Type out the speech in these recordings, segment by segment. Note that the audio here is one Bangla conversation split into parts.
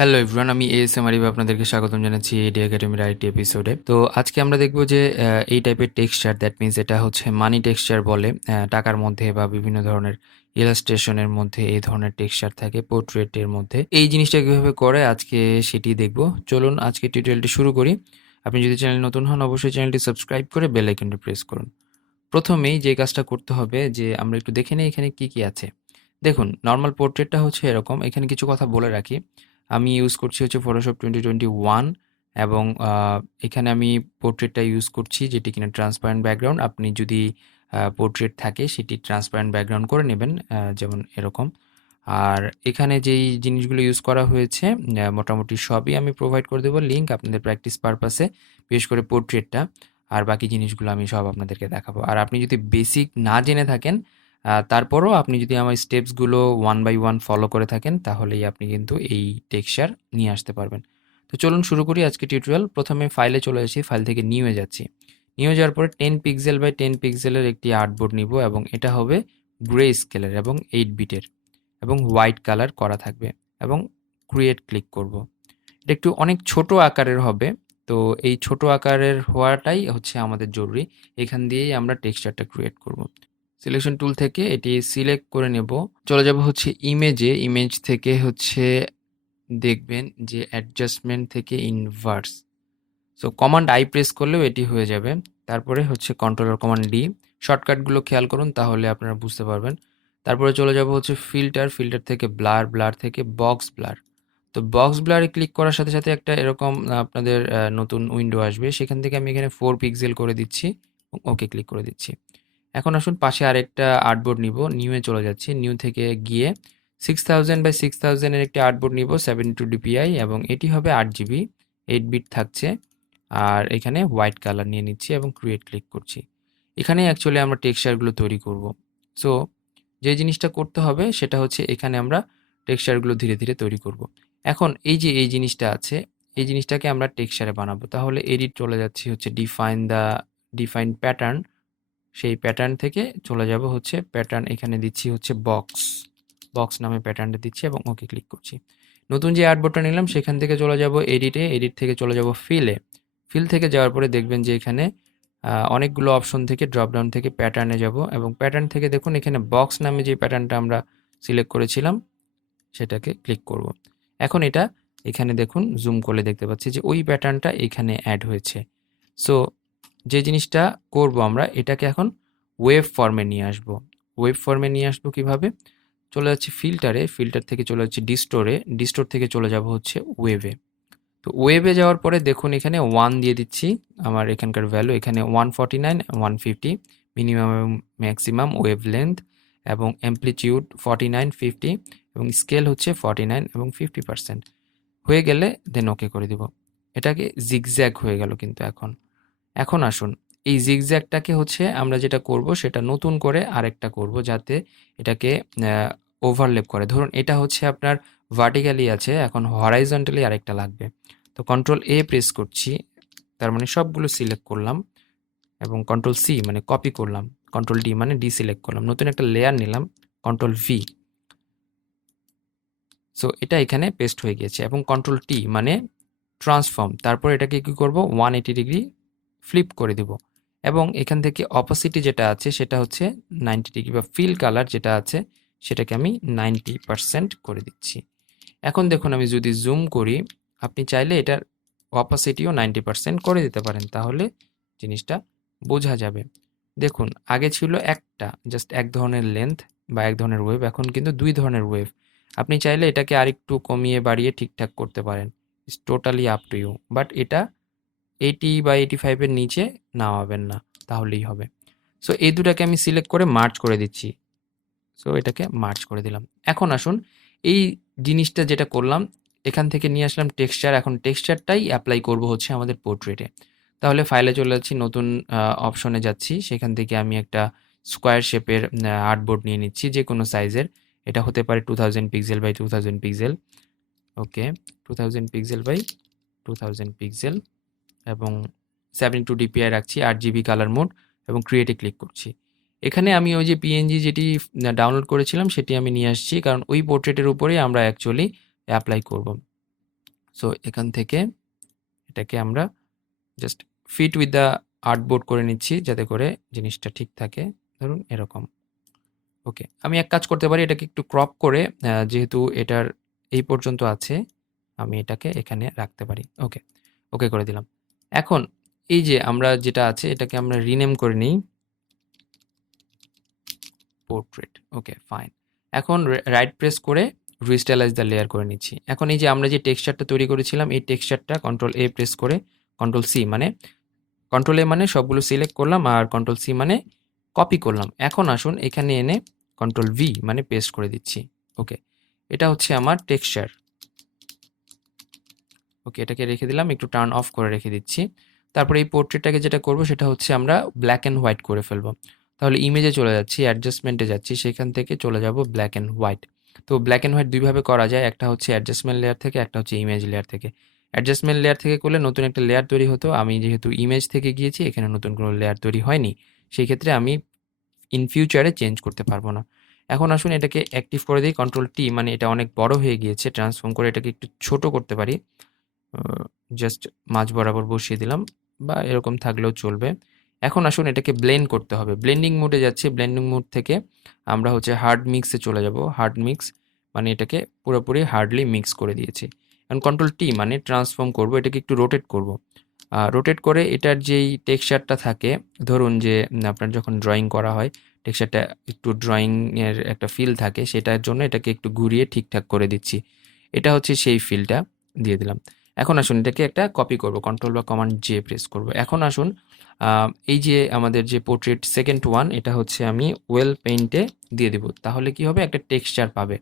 হ্যালো এভরিওয়ান, আমি এএসএম আরিফ আপনাদেরকে স্বাগতম জানাচ্ছি এডি একাডেমির আরেকটি এপিসোডে। তো আজকে আমরা দেখব যে এই টাইপের টেক্সচার, দ্যাট মিনস এটা হচ্ছে মানি টেক্সচার বলে। টাকার মধ্যে বা বিভিন্ন ধরনের ইলাস্ট্রেশনের মধ্যে এই ধরনের টেক্সচার থাকে পোর্ট্রেটের মধ্যে। এই জিনিসটা কীভাবে করে আজকে সেটি দেখব। চলুন আজকে টিউটোরিয়ালটি শুরু করি। আপনি যদি চ্যানেল নতুন হন অবশ্যই চ্যানেলটি সাবস্ক্রাইব করে বেল আইকনটি প্রেস করুন। প্রথমেই যে কাজটা করতে হবে যে আমরা একটু দেখে নিই এখানে কি কি আছে। দেখুন, নর্মাল পোর্ট্রেটটা হচ্ছে এরকম। এখানে কিছু কথা বলে রাখি। আমি ইউজ করছি হচ্ছে ফটোশপ 2021 এবং এখানে আমি পোর্ট্রেটটা ইউজ করছি যেটি কিনা ট্রান্সপারেন্ট ব্যাকগ্রাউন্ড। আপনি যদি পোর্ট্রেট থাকে সেটি ট্রান্সপারেন্ট ব্যাকগ্রাউন্ড করে নেবেন, যেমন এরকম। আর এখানে যেই জিনিসগুলো ইউজ করা হয়েছে মোটামুটি সবই আমি প্রোভাইড করে দেবো লিঙ্ক আপনাদের প্র্যাকটিস পারপাসে, বিশেষ করে পোর্ট্রেটটা। আর বাকি জিনিসগুলো আমি সব আপনাদেরকে দেখাবো। আর আপনি যদি বেসিক না জেনে থাকেন, তারপরও আপনি যদি আমার স্টেপসগুলো ওয়ান বাই ওয়ান ফলো করে থাকেন তাহলেই আপনি কিন্তু এই টেক্সচার নিয়ে আসতে পারবেন। তো চলুন শুরু করি আজকে টিউটোরিয়াল। প্রথমে ফাইলে চলে আসি, ফাইল থেকে নিউয়ে যাচ্ছি। নিউয়ে যাওয়ার পরে 10 পিক্সেল বাই 10 পিক্সেলের একটি আর্টবোর্ড নিব এবং এটা হবে গ্রে স্কেলের এবং 8 বিটের এবং হোয়াইট কালার করা থাকবে এবং ক্রিয়েট ক্লিক করব। এটা একটু অনেক ছোট আকারের হবে, তো এই ছোট আকারের হওয়াটাই হচ্ছে আমাদের জরুরি। এখান দিয়েই আমরা টেক্সচারটা ক্রিয়েট করব। সিলেকশন টুল থেকে এটি সিলেক্ট করে নেব। চলে যাব হচ্ছে ইমেজে। ইমেজ থেকে হচ্ছে দেখবেন যে অ্যাডজাস্টমেন্ট থেকে inverse. So command I press করলেও এটি হয়ে যাবে। তারপরে হচ্ছে কন্ট্রোলার কমান্ড ডি। শর্টকাটগুলো খেয়াল করুন তাহলে আপনারা বুঝতে পারবেন। তারপরে চলে যাব হচ্ছে ফিল্টার। ফিল্টার থেকে ব্লার। ব্লার থেকে বক্স ব্লার। তো বক্স ব্লারে ক্লিক করার সাথে সাথে একটা এরকম আপনাদের নতুন উইন্ডো আসবে। সেখান থেকে আমি এখানে 4 পিক্সেল করে দিচ্ছি, ওকে ক্লিক করে দিচ্ছি। এখন আসুন পাশে আরেকটা আর্টবোর্ড নিব। নিউয়ে চলে যাচ্ছি। নিউ থেকে গিয়ে 6000 বাই 6000 এর একটি আর্টবোর্ড নিব 72 ডিপিআই এবং এটি হবে 8 জিবি, 8 বিট থাকছে। আর এখানে হোয়াইট কালার নিয়ে নিচ্ছি এবং ক্রিয়েট ক্লিক করছি। এখানে অ্যাকচুয়ালি আমরা টেক্সচারগুলো তৈরি করব। সো যে জিনিসটা করতে হবে সেটা হচ্ছে এখানে আমরা টেক্সচারগুলো ধীরে ধীরে তৈরি করব। এখন এই যে এই জিনিসটা আছে, এই জিনিসটাকে আমরা টেক্সচারে বানাবো। তাহলে এডিট চলে যাচ্ছি হচ্ছে ডিফাইন প্যাটার্ন। সেই প্যাটার্ন থেকে চলে যাব হচ্ছে প্যাটার্ন, এখানে দিচ্ছি হচ্ছে বক্স। বক্স নামে প্যাটার্নটা দিচ্ছি এবং ওকে ক্লিক করছি। নতুন যে আর্টবোর্ডটা নিলাম সেখান থেকে চলে যাব এডিটে। এডিট থেকে চলে যাব ফিলে। ফিল থেকে যাওয়ার পরে দেখবেন যে এখানে অনেকগুলো অপশন থেকে ড্রপডাউন থেকে প্যাটার্নে যাব এবং প্যাটার্ন থেকে দেখুন এখানে বক্স নামে যে প্যাটার্নটা আমরা সিলেক্ট করেছিলাম সেটাকে ক্লিক করব। এখন এটা এখানে দেখুন জুম করলে দেখতে পাচ্ছি যে ওই প্যাটার্নটা এখানে অ্যাড হয়েছে। সো যে জিনিসটা করব আমরা এটাকে এখন ওয়েভ ফর্মে নিয়ে আসব। ওয়েভ ফর্মে নিয়ে আসবো কিভাবে? চলে যাচ্ছি ফিল্টারে। ফিল্টার থেকে চলে যাচ্ছি ডিস্টোরে। ডিস্টোর থেকে চলে যাব হচ্ছে ওয়েভে। তো ওয়েবে যাওয়ার পরে দেখুন এখানে 1 দিয়ে দিচ্ছি। আমার এখানকার ভ্যালু এখানে 149, 150 মিনিমাম এবং ম্যাক্সিমাম ওয়েভ লেন্থ এবং অ্যামপ্লিটিউড 49, 50 এবং স্কেল হচ্ছে 49 এবং 50%। হয়ে গেলে দেন ওকে করে দিব। এটাকে জিগজ্যাগ হয়ে গেল কিন্তু এখন। এখন আসুন এই জিগজ্যাগটাকে হচ্ছে আমরা যেটা করব সেটা নতুন করে আরেকটা করব যাতে এটাকে ওভারল্যাপ করে। ধরুন এটা হচ্ছে আপনার ভার্টিক্যালি আছে, এখন হরাইজন্টালি আরেকটা লাগবে। তো কন্ট্রোল এ প্রেস করছি, তার মানে সবগুলো সিলেক্ট করলাম এবং কন্ট্রোল সি মানে কপি করলাম, কন্ট্রোল ডি মানে ডিসিলেক্ট করলাম, নতুন একটা লেয়ার নিলাম, কন্ট্রোল ভি। সো এটা এখানে পেস্ট হয়ে গিয়েছে এবং কন্ট্রোল টি মানে ট্রান্সফর্ম। তারপর এটাকে কি করব 180 ডিগ্রি ফ্লিপ করে দিব এবং এখান থেকে অপোসিটি যেটা আছে সেটা হচ্ছে 90 ডিগ্রি বা ফিল কালার যেটা আছে সেটাকে আমি 90% করে দিচ্ছি। এখন দেখুন আমি যদি জুম করি, আপনি চাইলে এটার অপোসিটিও 90% করে দিতে পারেন, তাহলে জিনিসটা বোঝা যাবে। দেখুন আগে ছিল একটা জাস্ট এক ধরনের লেন্থ বা এক ধরনের ওয়েভ, এখন কিন্তু দুই ধরনের ওয়েভ। আপনি চাইলে এটাকে আরেকটু কমিয়ে বাড়িয়ে ঠিকঠাক করতে পারেন, it's totally up to you. But এটা 80 বা 85 এর নিচে নামাবেন না, তাহলেই হবে। সো এই দুটাকে আমি সিলেক্ট করে মার্জ করে দিচ্ছি। সো এটাকে মার্জ করে দিলাম। এখন আসুন এই জিনিসটা যেটা করলাম এখান থেকে নিয়ে আসলাম টেক্সচার। এখন টেক্সচারটাই অ্যাপ্লাই করব হচ্ছে আমাদের পোর্ট্রেটে। তাহলে ফাইলে চলে যাচ্ছি, নতুন অপশনে যাচ্ছি, সেখান থেকে আমি একটা স্কোয়ার শেপের আর্টবোর্ড নিয়ে নিচ্ছি যে কোনো সাইজের। এটা হতে পারে 2000 pixel by 2000 pixel. Okay, 2000 pixel by 2000 pixel এবং 72 ডিপিআই রাখছি, 8 জিবি কালার মোড এবং ক্রিয়েটে ক্লিক করছি। এখানে আমি ওই যে পিএনজি যেটি ডাউনলোড করেছিলাম সেটি আমি নিয়ে আসছি, কারণ ওই পোর্ট্রেটের উপরেই আমরা অ্যাকচুয়ালি অ্যাপ্লাই করব। সো এখান থেকে এটাকে আমরা just fit with the artboard করে নিচ্ছি, যাতে করে জিনিসটা ঠিক থাকে। ধরুন এরকম। ওকে, আমি এক কাজ করতে পারি, এটাকে একটু ক্রপ করে, যেহেতু এটার এই পর্যন্ত আছে, আমি এটাকে এখানে রাখতে পারি। ওকে, ওকে করে দিলাম। এখন এই যে আমরা যেটা আছে এটাকে আমরা রিনেম করে নিই পোর্ট্রেট। ওকে, ফাইন। এখন রাইট প্রেস করে রিস্টাইলাইজ দ্য লেয়ার করে নিচ্ছি। এখন এই যে আমরা যে টেক্সচারটা তৈরি করেছিলাম, এই টেক্সচারটা কন্ট্রোল এ প্রেস করে কন্ট্রোল সি, মানে কন্ট্রোল এ মানে সবগুলো সিলেক্ট করলাম, আর কন্ট্রোল সি মানে কপি করলাম। এখন আসুন এখানে এনে কন্ট্রোল ভি মানে পেস্ট করে দিচ্ছি। ওকে, এটা হচ্ছে আমার টেক্সচার। ওকে, এটাকে রেখে দিলাম, একটু টার্ন অফ করে রেখে দিচ্ছি। তারপরে এই পোর্ট্রেটটাকে যেটা করব সেটা হচ্ছে আমরা ব্ল্যাক অ্যান্ড হোয়াইট করে ফেলবো। তাহলে ইমেজে চলে যাচ্ছি, অ্যাডজাস্টমেন্টে যাচ্ছি, সেখান থেকে চলে যাব ব্ল্যাক অ্যান্ড হোয়াইট। তো ব্ল্যাক অ্যান্ড হোয়াইট দুইভাবে করা যায়, একটা হচ্ছে অ্যাডজাস্টমেন্ট লেয়ার থেকে, একটা হচ্ছে ইমেজ লেয়ার থেকে। অ্যাডজাস্টমেন্ট লেয়ার থেকে করলে নতুন একটা লেয়ার তৈরি হতো, আমি যেহেতু ইমেজ থেকে গিয়েছি এখানে নতুন কোনো লেয়ার তৈরি হয়নি, সেই ক্ষেত্রে আমি ইন ফিউচারে চেঞ্জ করতে পারবো না। এখন আসুন এটাকে অ্যাক্টিভ করে দিই, কন্ট্রোল টি, মানে এটা অনেক বড় হয়ে গিয়েছে, ট্রান্সফর্ম করে এটাকে একটু ছোট করতে পারি। জাস্ট মাঝ বরাবর বসিয়ে দিলাম, বা এরকম থাকলেও চলবে। এখন আসুন এটাকে ব্লেন্ড করতে হবে, ব্লেন্ডিং মোডে যাচ্ছি, ব্লেন্ডিং মোড থেকে আমরা হচ্ছে হার্ড মিক্সে চলে যাব। হার্ড মিক্স মানে এটাকে পুরোপুরি হার্ডলি মিক্স করে দিয়েছি। এখন কন্ট্রোল টি মানে ট্রান্সফর্ম করব, এটাকে একটু রোটেট করব। রোটেট করে এটার যেই টেক্সচারটা থাকে, ধরুন যে আপনার যখন ড্রয়িং করা হয় টেক্সচারটা একটু ড্রয়িংয়ের একটা ফিল থাকে, সেটার জন্য এটাকে একটু ঘুরিয়ে ঠিকঠাক করে দিচ্ছি। এটা হচ্ছে সেই ফিলটা দিয়ে দিলাম। এখন আসুন এটাকে একটা কপি করব, কন্ট্রোল বা কমান্ড জে প্রেস করব। এখন আসুন এই যে আমাদের যে পোর্ট্রেট সেকেন্ড ওয়ান, এটা হচ্ছে আমি ওয়েল পেইন্টে দিয়ে দেব, তাহলে কি হবে, একটা টেক্সচার পাবে।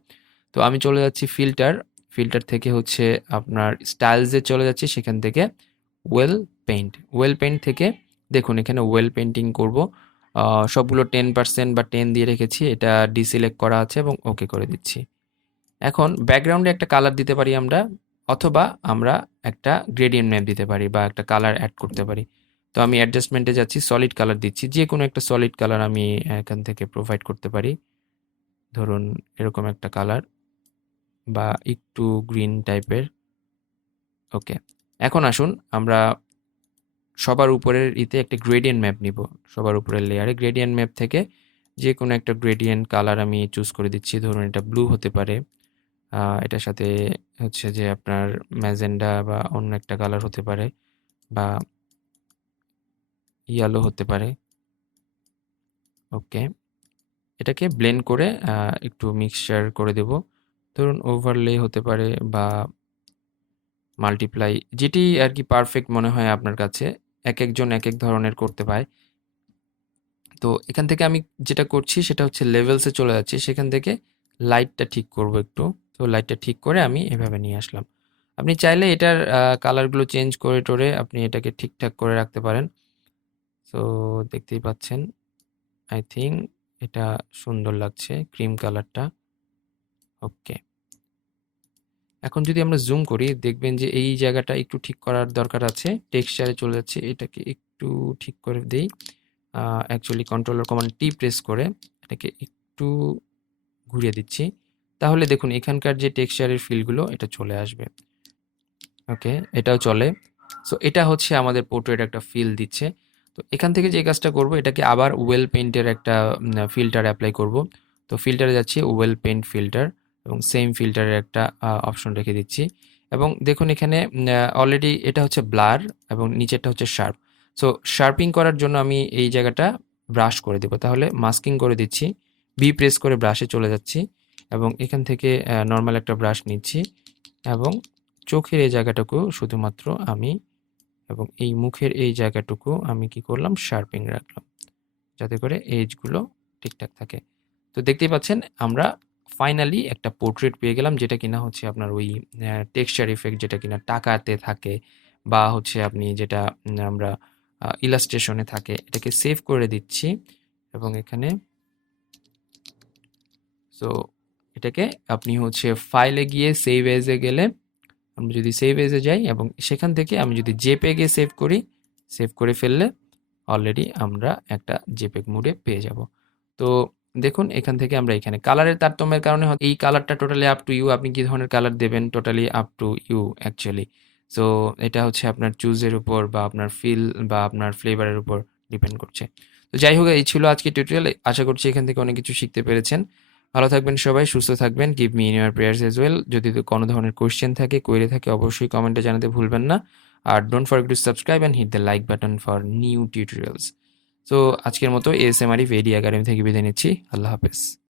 তো আমি চলে যাচ্ছি ফিল্টার, ফিল্টার থেকে হচ্ছে আপনার স্টাইলসে চলে যাচ্ছি, সেখান থেকে ওয়েল পেইন্ট, ওয়েল পেইন্ট থেকে দেখুন এখানে ওয়েল পেইন্টিং করব। সবগুলো 10% বা 10 দিয়ে রেখেছি, এটা ডিসিলেক্ট করা আছে এবং ওকে করে দিচ্ছি। এখন ব্যাকগ্রাউন্ডে একটা কালার দিতে পারি আমরা, অথবা আমরা একটা গ্রেডিয়েন্ট ম্যাপ দিতে পারি বা একটা কালার অ্যাড করতে পারি। তো আমি অ্যাডজাস্টমেন্টে যাচ্ছি, সলিড কালার দিচ্ছি, যে কোনো একটা সলিড কালার আমি এখান থেকে প্রোভাইড করতে পারি। ধরুন এরকম একটা কালার, বা একটু গ্রিন টাইপের। ওকে, এখন আসুন আমরা সবার উপরের একটা গ্রেডিয়েন্ট ম্যাপ নিব, সবার উপরের লেয়ারে গ্রেডিয়েন্ট ম্যাপ থেকে যে কোনো একটা গ্রেডিয়েন্ট কালার আমি চুজ করে দিচ্ছি। ধরুন এটা ব্লু হতে পারে, এটার সাথে হচ্ছে যে আপনার ম্যাজেন্ডা বা অন্য একটা কালার হতে পারে, বা ইয়েলো হতে পারে। ওকে, এটাকে ব্লেন্ড করে একটু মিক্সচার করে দেব। ধরুন ওভারলে হতে পারে বা মাল্টিপ্লাই, যেটি আর কি পারফেক্ট মনে হয় আপনার কাছে, এক একজন এক এক ধরনের করতে পায়। তো এখান থেকে আমি যেটা করছি সেটা হচ্ছে লেভেলসে চলে যাচ্ছি, সেখান থেকে লাইটটা ঠিক করব একটু। তো লাইটটা ঠিক করে আমি এভাবে নিয়ে আসলাম। আপনি চাইলে এটার কালারগুলো চেঞ্জ করে টোরে আপনি এটাকে ঠিকঠাক করে রাখতে পারেন। সো দেখতেই পাচ্ছেন, আই থিঙ্ক এটা সুন্দর লাগছে ক্রিম কালারটা। ওকে, এখন যদি আমরা জুম করি দেখবেন যে এই জায়গাটা একটু ঠিক করার দরকার আছে। টেক্সচারে চলে যাচ্ছে, এটাকে একটু ঠিক করে দেই। অ্যাকচুয়ালি কন্ট্রোলার কমান্ড টি প্রেস করে এটাকে একটু ঘুরিয়ে দিচ্ছি, তাহলে দেখুন এখানকার যে টেক্সচারের ফিলগুলো এটা চলে আসবে। ওকে, এটাও চলে। সো এটা হচ্ছে আমাদের পোর্ট্রেট একটা ফিল দিচ্ছে। তো এখান থেকে যে কাজটা করব, এটাকে আবার ওয়েল পেইন্টের একটা ফিল্টার অ্যাপ্লাই করব। তো ফিল্টারে যাচ্ছি, ওয়েল পেইন্ট ফিল্টার, এবং সেম ফিল্টারের একটা অপশন রেখে দিচ্ছি। এবং দেখুন এখানে অলরেডি এটা হচ্ছে ব্লার এবং নিচেরটা হচ্ছে শার্প। সো শার্পিং করার জন্য আমি এই জায়গাটা ব্রাশ করে দেবো, তাহলে মাস্কিং করে দিচ্ছি, বি প্রেস করে ব্রাশে চলে যাচ্ছি, এবং এখান থেকে নর্মাল একটা ব্রাশ নিচ্ছি, এবং চোখের এই জায়গাটুকু শুধুমাত্র আমি, এবং এই মুখের এই জায়গাটুকু আমি কি করলাম, শার্পিং রাখলাম, যাতে করে এজগুলো ঠিকঠাক থাকে। তো দেখতেই পাচ্ছেন আমরা ফাইনালি একটা পোর্ট্রেট পেয়ে গেলাম, যেটা কিনা হচ্ছে আপনার ওই টেক্সচার ইফেক্ট যেটা কিনা টাকাতে থাকে, বা হচ্ছে আপনি যেটা আমরা ইলাস্ট্রেশনে থাকে। এটাকে সেভ করে দিচ্ছি, এবং এখানে সো এটাকে আপনি হচ্ছে ফাইলে গিয়ে সেভ এজে গেলে, আমি যদি সেভ এজে যাই এবং সেখান থেকে আমি যদি জেপেগে সেভ করি, সেভ করে ফেললে অলরেডি আমরা একটা জেপেগ মোডে পেয়ে যাব। তো দেখুন এখান থেকে আমরা এখানে কালারের তারতম্যের কারণে এই কালারটা টোটালি আপ টু ইউ, আপনি কি ধরনের কালার দেবেন totally up to you actually. So এটা হচ্ছে আপনার চুজের উপর বা আপনার ফিল বা আপনার ফ্লেভারের উপর ডিপেন্ড করছে। তো যাই হোক, এই ছিল আজকে টিউটোরিয়াল। আশা করছি এখান থেকে অনেক কিছু শিখতে পেরেছেন। ভালো থাকবেন সবাই, সুস্থ থাকবেন। Give me in your prayers as well. যদি কোনো ধরনের কোয়েশ্চেন থাকে, কোয়েরি থাকে, অবশ্যই কমেন্টে জানাতে ভুলবেন না। আর don't forget to subscribe and hit the like button for new tutorials. So আজকের মতো এএসএমআরই ভেডি একাডেমি থেকে বিদায় নিচ্ছি। আল্লাহ হাফেজ।